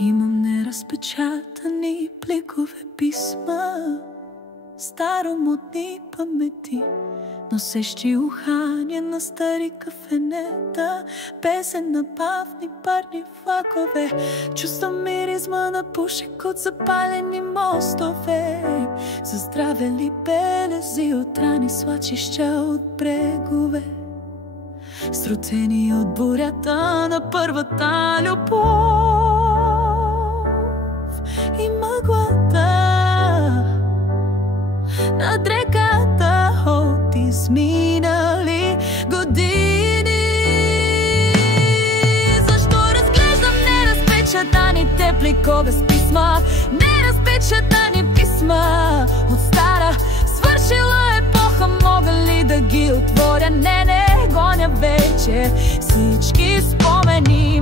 Имам неразпечатани пликове писма, старомодни памети, носещи ухания на стари кафенета, песен на бавни парни влакове. Чувствам миризма на пушек от запалени мостове, заздравели белези от рани свлачища от брегове, срутени от бурята на първата любов. И мъглата над реката от изминали години. Защо разглеждам неразпечатаните пликове с писма, неразпечатани писма от стара свършила епоха? Мога ли да ги отворя? Не, гоня вече всички спомени.